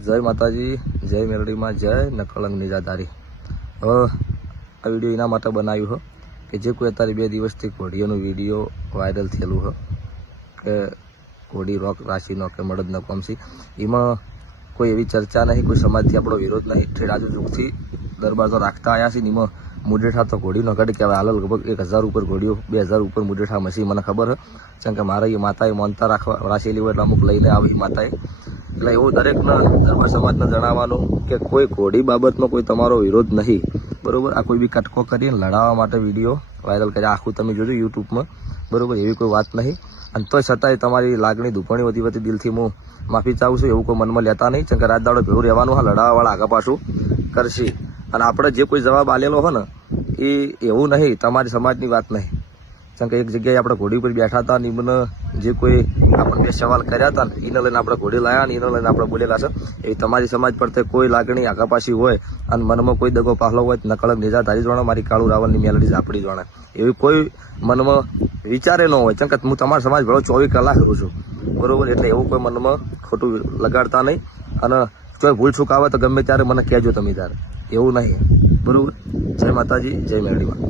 જય માતાજી, જય મેલડીમાં, જય નકળંગ નિજાધારી। હવે આ વિડીયો એના માટે બનાવ્યું હો કે જે કોઈ અત્યારે 2 દિવસથી ઘોડીઓનો વિડીયો વાયરલ થયેલું હો કે ઘોડી રોક રાશિનો કે મળદનો કોમસી, એમાં કોઈ એવી ચર્ચા નહીં, કોઈ સમાજથી આપણો વિરોધ નહીં। ઠેરાજુ જુગથી દરબાર તો રાખતા આવ્યા છે ને એમાં મુડેઠા તો ઘોડીનો ઘટ કહેવાય। હાલ લગભગ 1000 ઉપર ઘોડીઓ, 2000 ઉપર મુડેઠા મસી મને ખબર છે, કેમ કે મારા એ માતાએ માનતા રાખવા રાશેલી હોય એટલે અમુક લઈને આવી માતાએ। એટલે એવું દરેકને ધર્મ સમાજને જણાવવાનું કે કોઈ ઘોડી બાબતમાં કોઈ તમારો વિરોધ નહીં, બરોબર। આ કોઈ બી કટકો કરીને લડાવવા માટે વિડીયો વાયરલ કર્યા, આખું તમે જોજો યુટ્યુબમાં, બરોબર। એવી કોઈ વાત નહીં, અને તોય છતાંય તમારી લાગણી દુભાણી વધી વધી દિલથી હું માફી ચાહું છું। એવું કોઈ મનમાં લેતા નહીં, કેમ કે રાત દાડો ભેળું રહેવાનું હા, લડાવવાવાળા આગા પાછું કરશે। અને આપણે જે કોઈ જવાબ આલેલો હોય ને એ એવું નહીં, તમારી સમાજની વાત નહીં, કેમ કે એક જગ્યાએ આપણે ઘોડી ઉપર બેઠા હતા ને એમને જે કોઈ આપણે 2 સવાલ કર્યા હતા ને એને લઈને આપણે ઘોડી લાયા ને એને લઈને આપણે બોલેલા છે। એ તમારી સમાજ પ્રત્યે કોઈ લાગણી આગા પાછી હોય અને મનમાં કોઈ દગો પાહલો હોય, નકળંગ નિજાધારી જોણે, મારી કાળુ રાવણની મેલડી ઝાપડી જોણે, એવી કોઈ મનમાં વિચારે ન હોય, કેમ કે હું તમારા સમાજ ભેળો 24 કલાક રહું છું, બરોબર। એટલે એવું કોઈ મનમાં ખોટું લગાડતા નહીં, અને કોઈ ભૂલ ચૂક આવે તો ગમે ત્યારે મને કહેજો તમે ત્યારે, એવું નહીં, બરોબર। જય માતાજી, જય મેલડીમાં।